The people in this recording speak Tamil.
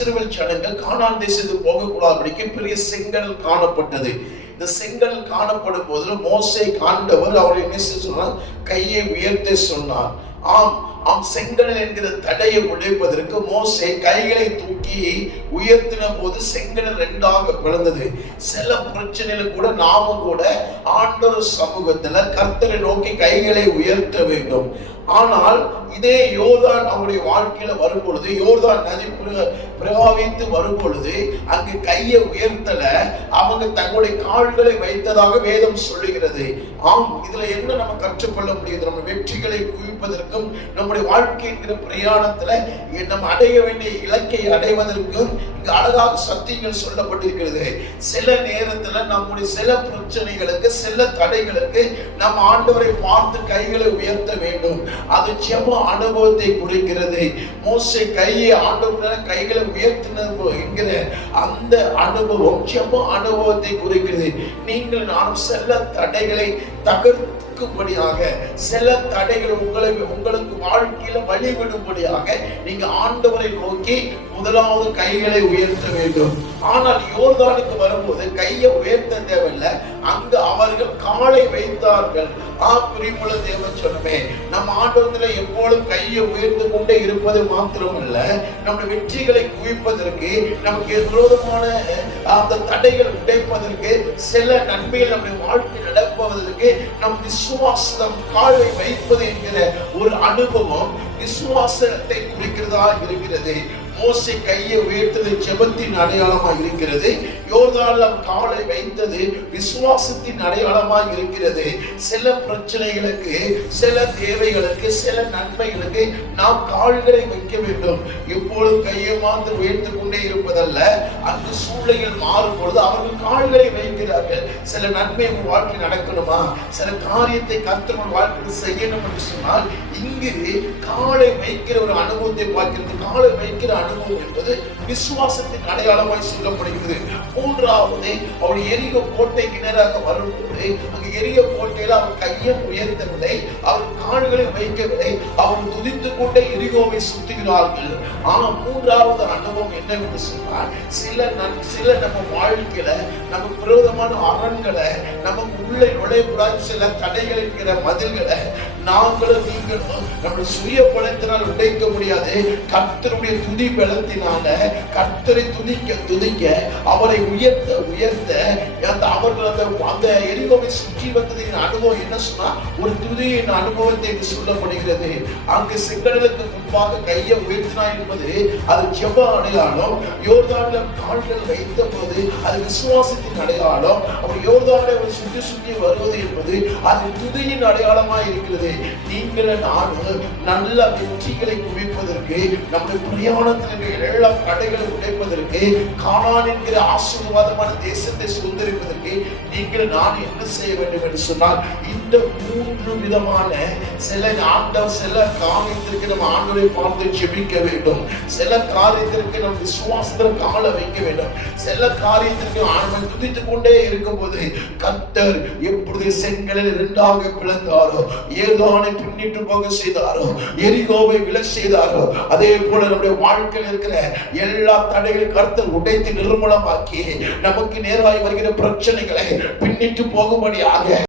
இஸ்ரவேல் ஜனங்கள் கானான் தேசத்துக்கு போகக்கூடாதபடிக்கு பெரிய செங்கடல் காணப்பட்டது. இந்த செங்கடல் காணப்படும் போது மோசே ஆண்டவர் அவரை என்ன சொன்னார்? கையை உயர்த்த சொன்னார். செங்கடல் என்கிற தடையை உடைப்பதற்கு மோசே கைகளை தூக்கி உயர்த்தின போது செங்கடல் ரெண்டாக பிளந்தது. சில பிரச்சனையில கூட நாமும் கூட ஆண்டவர் சமூகத்துல கர்த்தரை நோக்கி கைகளை உயர்த்த வேண்டும். ஆனால் இதே யோர்தான் அவருடைய வாழ்க்கையில வரும் பொழுது, யோர்தான் நதி பிரவாகித்து வரும் பொழுது அங்கு கையை உயர்த்தல, அவங்க தங்களுடைய கால்களை வைத்ததாக வேதம் சொல்லுகிறது. இதுல என்ன நம்ம கற்றுக்கொள்ள முடியுது? நம்ம வெற்றிகளை குவிப்பதற்கும் நம்முடைய வாழ்க்கை என்கிற பிரயாணத்துல நம்ம அடைய வேண்டிய இலக்கை அடைவதற்கும் இங்கு அழகாக சத்தியங்கள் சொல்லப்பட்டிருக்கிறது. சில நேரத்துல நம்முடைய சில பிரச்சனைகளுக்கு, சில தடைகளுக்கு நம் ஆண்டவரை பார்த்து கைகளை உயர்த்த வேண்டும். அது ஜெப அனுபவத்தை குறிக்கிறது. மோசே கையை ஆண்டவர் கைகளை உயர்த்தினது என்கிற அந்த அனுபவம் ஜெப அனுபவத்தை குறிக்கிறது. நீங்கள் நானும் சில தடைகளை தகர்க்கும்படியாக, சில தடைகள் உங்களுக்கு வாழ்க்கையில வழிவிடும்படியாக நீங்க ஆண்டவரை நோக்கி முதலாவது கைகளை உயர்த்த வேண்டும். ஆனால் யோர்தானுக்கு வரும்போது கையை உயர்த்த தேவையில்லை, அங்கு அவர்கள் காலை வைத்தார்கள். பிரியமுள்ள தேவன் சொன்னமே, நம்ம ஆண்டவத்துல எப்பொழுதும் கையை உயர்ந்து கொண்டே இருப்பது மாத்திரமல்ல, நம்ம வெற்றிகளை குவிப்பதற்கு, நமக்கு விரோதமான அந்த தடைகள் உடைப்பதற்கு, சில நன்மைகள் நம்முடைய வாழ்க்கை நடப்பதற்கு நம் விசுவாசம் காலை வைப்பது என்கிற ஒரு அனுபவம் விசுவாசத்தை குறிக்கிறதா இருக்கிறது. மோசே கையை உயர்த்தது ஜெபத்தின் அடையாளமாக இருக்கிறது. யோர்தானில் காலை வைத்தது விசுவாசத்தின் அடையாளமாக இருக்கிறது. சில பிரச்சனைகளுக்கு, சில தேவைகளுக்கு, சில நன்மைகளுக்கு நாம் கால்களை வைக்க வேண்டும். எப்பொழுதும் கையை மாத்திரம் உயர்த்து கொண்டே இருப்பதல்ல, அந்த சூழ்நிலைகள் மாறும் பொழுது அவர்கள் கால்களை வைக்கிறார்கள். சில நன்மை உங்கள் வாழ்க்கை நடக்கணுமா, சில காரியத்தை கர்த்தர் வாழ்க்கையில் செய்யணும் என்று சொன்னால் இங்கு காலை வைக்கிற ஒரு அனுபவத்தை பார்க்கிறது. காலை வைக்கிற அனுபவம் என்பது விசுவாசத்தின் அடையாளமாய் சொல்லப்படுகிறது. மூன்றாவது, அவர் எரியோ கோட்டைக்கு நேராக வரும்போது அங்கு எரியோ கோட்டையில அவர் கையை உயர்த்தவில்லை, அவர் கால்களை வைக்கவில்லை, அவர் துதித்துக் கொண்டே எரியோவை சுத்துகிறார்கள். மூன்றாவது அனுபவம் என்னவென்று சொன்னால், சில நம்ம வாழ்க்கையில நமக்கு விரோதமான அரண்களை, நமக்கு உள்ளே நுழையக்கூடாது சில தடைகள் இருக்கிற மதில்களை நாங்களும் நீங்களும் நம்முடைய சுய பலத்தினால் உடைக்க முடியாது. கர்த்தருடைய துதி பலத்தினால கர்த்தரை துதிக்க அவரை உயர்த்த அந்த எரிகோவை சுற்றி வந்ததின் அனுபவம் என்ன சொன்னா, ஒரு துதியின் அனுபவத்தை சொல்லப்படுகிறது. அங்கு செங்கடலுக்கு முன்பாக கையை உயர்த்தினா என்பது அது ஜெப அடையாளம். யோர்தானில் கால்கள் வைத்த போது அது விசுவாசத்தின் அடையாளம். அவர் யோர்தானை சுற்றி வருவது என்பது அது துதியின் அடையாளமாக இருக்கிறது. நீங்கள நானும் நல்ல வெற்றிகளை குவிப்பதற்கு, நம்முடைய பிரயாணத்தில் எல்லா தடைகளை உடைப்பதற்கு, கானான் என்கிற ஆசீர்வாதமான தேசத்தை சுதந்திரிப்பதற்கு நீங்கள் நான் என்ன செய்ய வேண்டும் என்று சொன்னால், இந்த மூன்று விதமான சில காரியத்திற்கு நம்ம ஆண்டவரை பார்த்து ஜெபிக்க வேண்டும். சில காரியத்திற்கு நம்ம விசுவாசத்தில் காலை வைக்க வேண்டும். சில காரியத்திற்கு ஆண்டவரை துதித்துக் கொண்டே இருக்கும் போது கர்த்தர் எப்பொழுது செங்கடலை இரண்டாக பிளந்தாரோ, யோர்தானை பின்னிட்டு போக செய்தாரோ, எரிகோவை விழ செய்தாரோ, அதே போல நம்முடைய வாழ்க்கையில் இருக்கிற எல்லா தடைகளையும் கர்த்தர் உடைத்து நிர்மூலமாக்கி நமக்கு நேராய் வருகிற பிரச்சனைகளை பின்னிட்டு போகும்படியாக